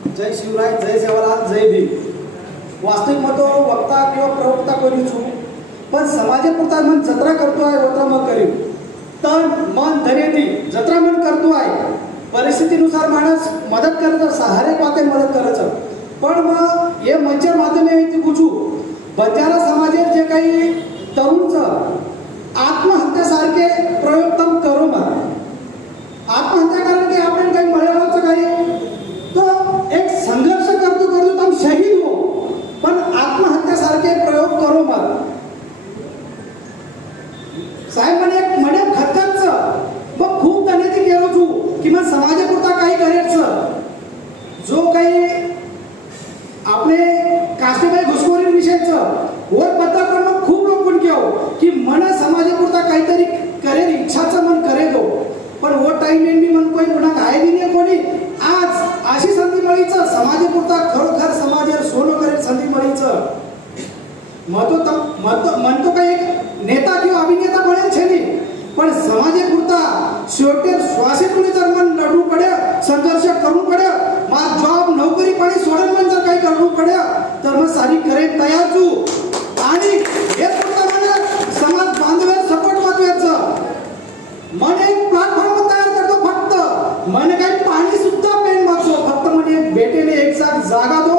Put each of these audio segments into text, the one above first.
जय शिवराय, जय सेवालाल, जय भीम. वास्तविक मतो वक्ता किंवा प्रवक्ता कोणी छू, पण समाजापुरता मन जत्रा करतो आहे वक्ता मग करीव. तन मन धनेती जत्रा मन करतो आहे. परिस्थितीनुसार माणूस मदत करायचं, सहारे पाते मदत करायचं. पण मग हे मंचर माध्यमे पूछू बंजारा समाजात जे काही तरुणचं आत्महत्यासारखे प्रयोग तम करू मग आत्महत्या कारण की आपण काही मिळवण्याचं काही तो एक संघर्ष करतो तम शहीद हो, पण आत्महत्यासारखे प्रयोग करू मग साहेब म्हणे खतखतचं मग खूप त्याने ते केलो तू की मग समाजापुरता काही करायचं. जो काही आपले काष्टीबाई घुसखोरी विषयचं वर पत्ता पण मग खूप लोक पण केव की मन समाजापुरता काहीतरी करेल, इच्छाचं मन करेल हो. पण वो टाइम मी मन कोणी पुन्हा काय बी नाही कोणी आज अशी संधी मिळीचं समाजापुरता खरोखर समाजाला सोनं करेल संधी मिळीचं म्हणतो काही एक नेता किंवा अभिनेता बनेल छेनी, पण समाजापुरता शेवटी श्वासेतून जर मन लढू पडे, संघर्ष करू पडे, मग जॉब नोकरी पाणी सोडून मन जर काही करू पडे तर मग सारी करे तयार तू. आणि हेच समाज बांधव्यात सपोर्ट महत्वाचं. मन एक प्लॅटफॉर्म तयार करतो, फक्त मन काही पाणी सुद्धा पेन मागतो, फक्त म्हणजे बेटेने एक जागा दो.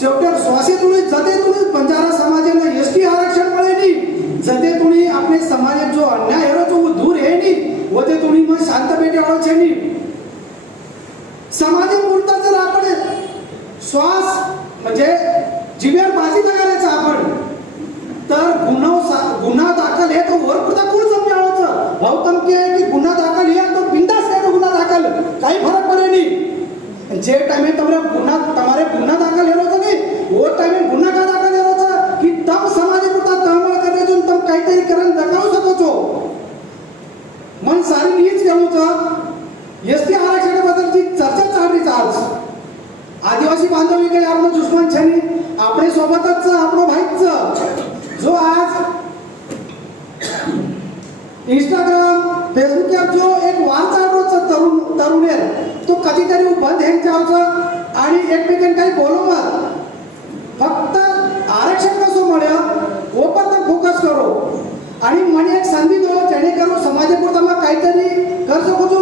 शेवटी श्वासेतून जतेतून बंजारा समाजाला एसटी आरक्षण मिळेल, जतेतून आपले समाजात जो अन्याय आहे तो दूर आहे नी व ते तुम्ही मग शांत पेटे आवडचे नी. समाजापुरता जर आपण श्वास म्हणजे जिभेवर बाजी लगायचं आपण तर गुन्हा दाखल हे तो वरपुरता कोण समजावचं भाऊ तमके की गुन्हा दाखल हे तो बिंदास आहे गुन्हा दाखल काही फरक पडे नाही. जे टाइम तुम्हारे गुन्हा दाखल हे होतं नाही वो टाइम गुन्हा का दाखल हे होतं की तम समाजापुरता तळमळ करण्यातून तम काहीतरी करून दाखवू शकतो. मन सारी नीच घेऊचं एसटी आरक्षणाबद्दलची चर्चा चाललीच. आज आदिवासी बांधवी काही आपण दुश्मन छानी आपले सोबतच आपलं भाईच जो आज इंस्टाग्राम फेसबुकवर जो एक वार चालू तरुण आहे तो कधीतरी बंद हे जावचं आणि एकमेकांना काही बोलवणार फक्त आरक्षण कसं मिळेल ओपर तर फोकस करो आणि म्हणे एक संधी दो जेणेकरून समाजापुरता मग काहीतरी कर शकतो.